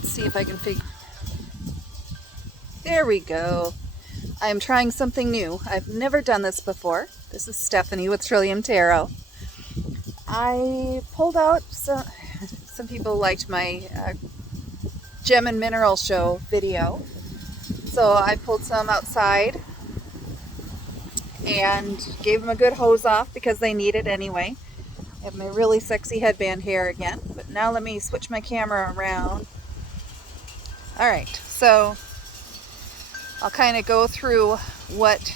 Let's see if I can figure. There we go. I'm trying something new. I've never done this before. This is Stephanie with Trillium Tarot. I pulled out some people liked my gem and mineral show video. So I pulled some outside and gave them a good hose off because they need it anyway. I have my really sexy headband hair again, but now let me switch my camera around. Alright, so I'll kind of go through what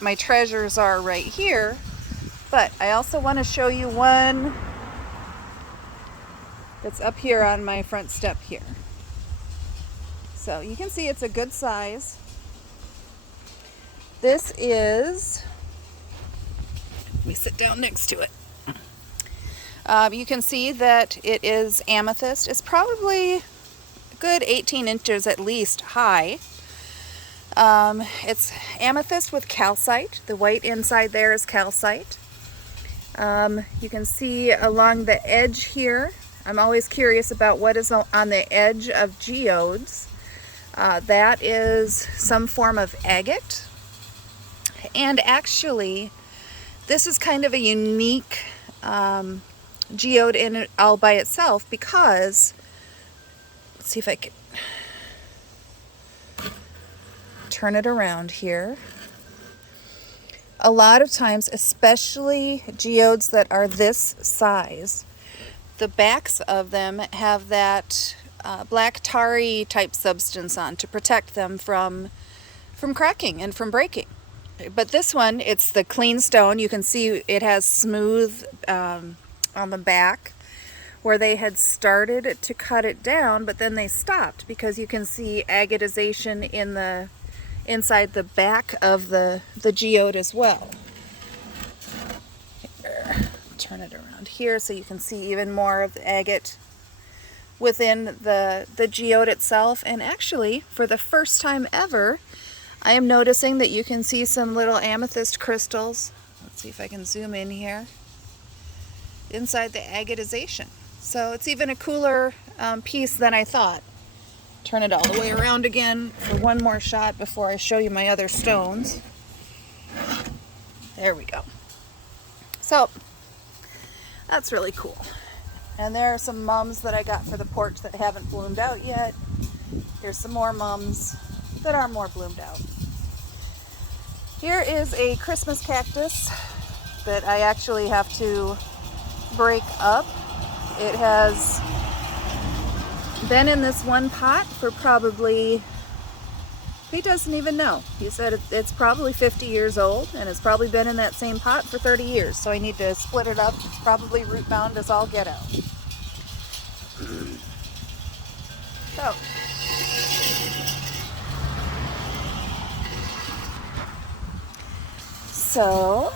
my treasures are right here, but I also want to show you one that's up here on my front step here. So you can see it's a good size. This is, let me sit down next to it. You can see that it is amethyst. It's probably a good 18 inches at least high. It's amethyst with calcite. The white inside there is calcite. You can see along the edge here, I'm always curious about what is on the edge of geodes. That is some form of agate. And actually, this is kind of a unique geode in it all by itself because, let's see if I can turn it around here. A lot of times, especially geodes that are this size, the backs of them have that black tarry type substance on to protect them from cracking and from breaking. But this one, it's the clean stone. You can see it has smooth on the back where they had started to cut it down, but then they stopped because you can see agatization in the inside the back of the geode as well. Here, turn it around here so you can see even more of the agate within the geode itself. And actually, for the first time ever, I am noticing that you can see some little amethyst crystals. Let's see if I can zoom in here. Inside the agatization. So it's even a cooler piece than I thought. Turn it all the way around again for one more shot before I show you my other stones. There we go. So that's really cool. And there are some mums that I got for the porch that haven't bloomed out yet. There's some more mums that are more bloomed out. Here is a Christmas cactus that I actually have to break up. It has been in this one pot for probably, he doesn't even know. He said it's probably 50 years old and it's probably been in that same pot for 30 years. So I need to split it up. It's probably root bound as all get out. So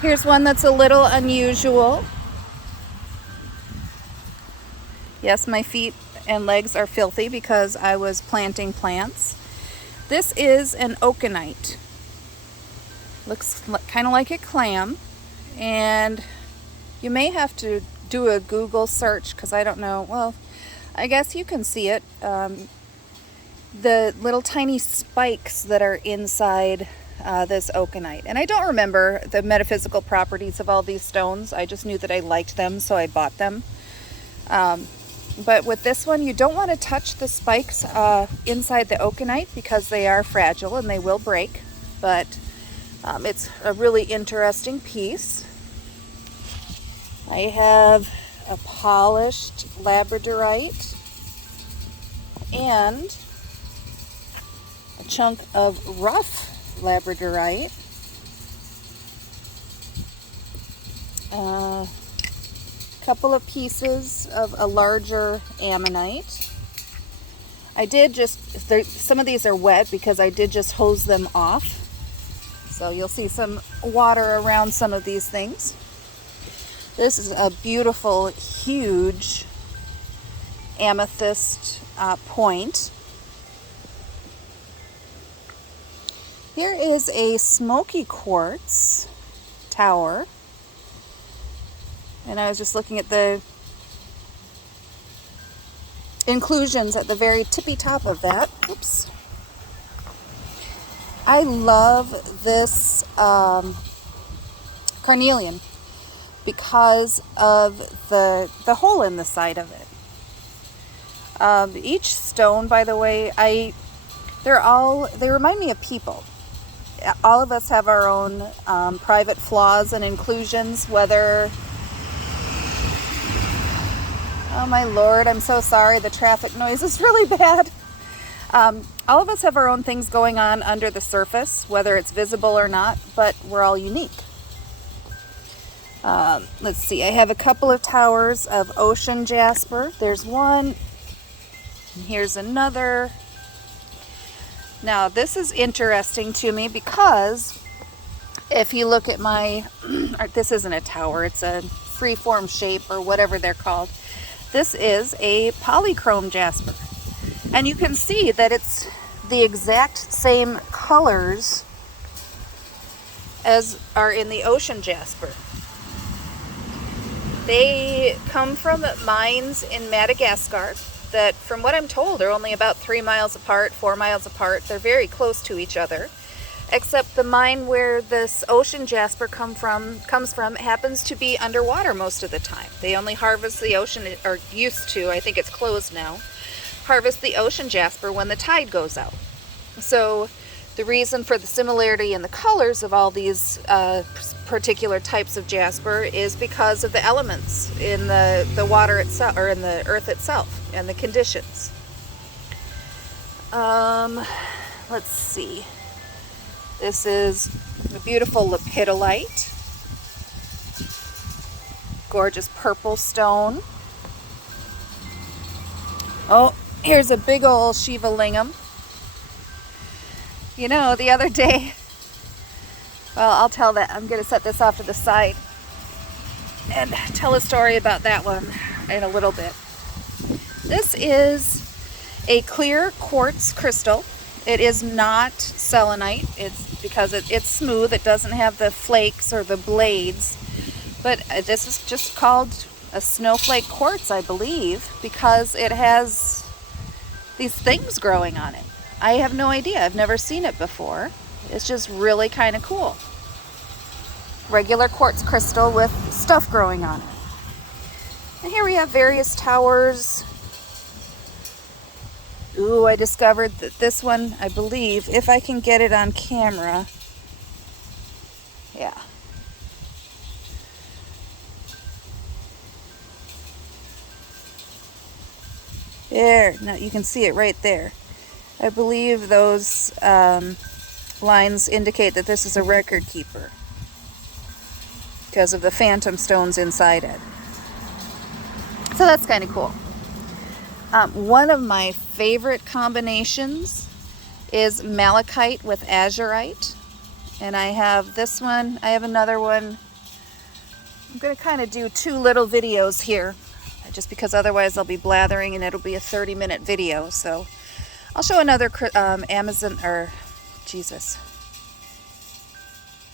here's one that's a little unusual. Yes, my feet and legs are filthy because I was planting plants. This is an oakenite. Looks kind of like a clam, and you may have to do a Google search because I don't know. Well, I guess you can see it. The little tiny spikes that are inside this oakenite. And I don't remember the metaphysical properties of all these stones. I just knew that I liked them, so I bought them. But with this one, you don't want to touch the spikes inside the oakenite because they are fragile and they will break. But it's a really interesting piece. I have a polished labradorite and a chunk of rough labradorite. Couple of pieces of a larger ammonite. I did some of these are wet because I did just hose them off. So you'll see some water around some of these things. This is a beautiful, huge amethyst point. Here is a Smoky Quartz tower. And I was just looking at the inclusions at the very tippy top of that. Oops. I love this carnelian because of the hole in the side of it. Each stone, by the way, they remind me of people. All of us have our own private flaws and inclusions, whether... Oh my Lord, I'm so sorry. The traffic noise is really bad. All of us have our own things going on under the surface, whether it's visible or not, but we're all unique. Let's see, I have a couple of towers of ocean jasper. There's one, and here's another. Now, this is interesting to me because if you look at my, this isn't a tower, it's a freeform shape or whatever they're called. This is a Polychrome Jasper. And you can see that it's the exact same colors as are in the ocean jasper. They come from mines in Madagascar that, from what I'm told, are only about 3 miles apart, 4 miles apart. They're very close to each other. Except the mine where this ocean jasper comes from happens to be underwater most of the time. They only harvest the ocean, or used to, I think it's closed now, harvest the ocean jasper when the tide goes out. So the reason for the similarity in the colors of all these particular types of jasper is because of the elements in the water itself, or in the earth itself, and the conditions. Let's see. This is a beautiful Lapidalite. Gorgeous purple stone. Oh, here's a big old Shiva lingam. You know, the other day, well, I'll tell that. I'm going to set this off to the side and tell a story about that one in a little bit. This is a clear quartz crystal. It is not selenite. It's because it's smooth. It doesn't have the flakes or the blades. But this is just called a Snowflake Quartz, I believe, because it has these things growing on it. I have no idea. I've never seen it before. It's just really kind of cool. Regular quartz crystal with stuff growing on it. And here we have various towers. Ooh, I discovered that this one, I believe, if I can get it on camera. Yeah. There, now you can see it right there. I believe those lines indicate that this is a record keeper because of the phantom stones inside it. So that's kind of cool. One of my favorite combinations is Malachite with Azurite. And I have this one, I have another one. I'm going to kind of do 2 little videos here, just because otherwise I'll be blathering and it'll be a 30-minute video. So I'll show another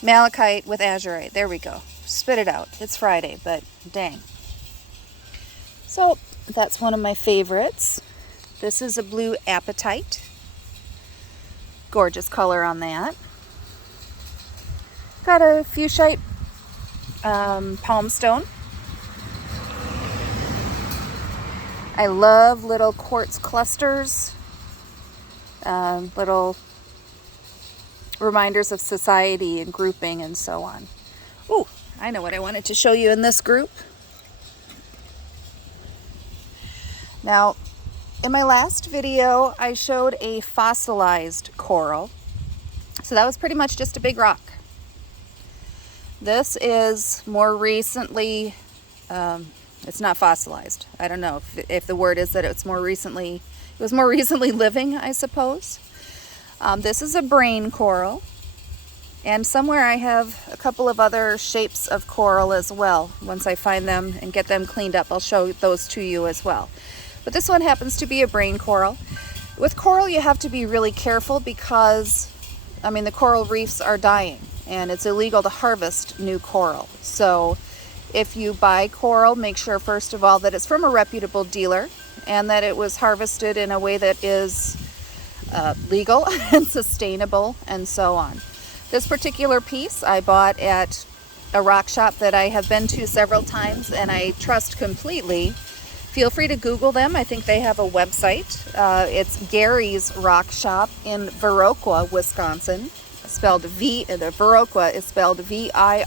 Malachite with Azurite. There we go. Spit it out. It's Friday, but dang. So that's one of my favorites. This is a blue apatite. Gorgeous color on that. Got a fuchsite palm stone. I love little quartz clusters. Little reminders of society and grouping and so on. Ooh, I know what I wanted to show you in this group. Now, in my last video, I showed a fossilized coral. So that was pretty much just a big rock. This is more recently, it's not fossilized. I don't know if the word is that it was more recently living, I suppose. This is a brain coral. And somewhere I have a couple of other shapes of coral as well. Once I find them and get them cleaned up, I'll show those to you as well. But this one happens to be a brain coral. With coral, you have to be really careful because, the coral reefs are dying and it's illegal to harvest new coral. So if you buy coral, make sure first of all that it's from a reputable dealer and that it was harvested in a way that is legal and sustainable and so on. This particular piece I bought at a rock shop that I have been to several times and I trust completely. Feel free to Google them. I think they have a website. It's Gary's Rock Shop in Viroqua, Wisconsin. The Viroqua is spelled V-I-R-O-Q-U-A.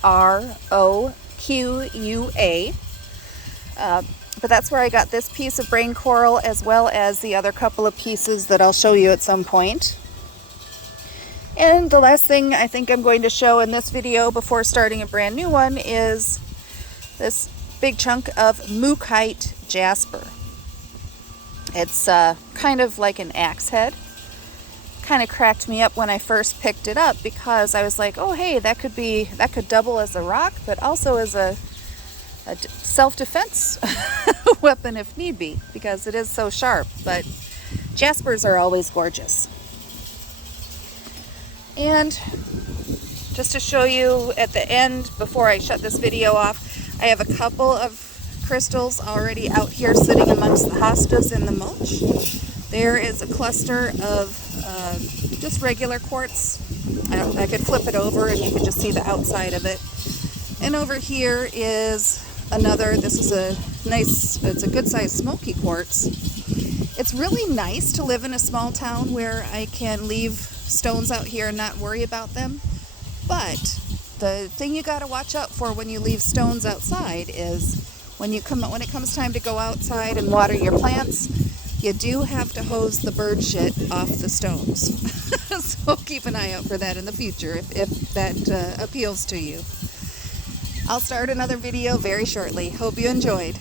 But that's where I got this piece of brain coral, as well as the other couple of pieces that I'll show you at some point. And the last thing I think I'm going to show in this video before starting a brand new one is this big chunk of Malachite Jasper. It's kind of like an axe head. Kind of cracked me up when I first picked it up because I was like, oh hey, that could double as a rock, but also as a self-defense weapon if need be, because it is so sharp. But Jaspers are always gorgeous. And just to show you at the end, before I shut this video off, I have a couple of crystals already out here sitting amongst the hostas in the mulch. There is a cluster of just regular quartz. I could flip it over and you could just see the outside of it. And over here is another, this is it's a good sized Smoky Quartz. It's really nice to live in a small town where I can leave stones out here and not worry about them. But the thing you got to watch out for when you leave stones outside is when it comes time to go outside and water your plants, you do have to hose the bird shit off the stones. So keep an eye out for that in the future if that appeals to you. I'll start another video very shortly. Hope you enjoyed.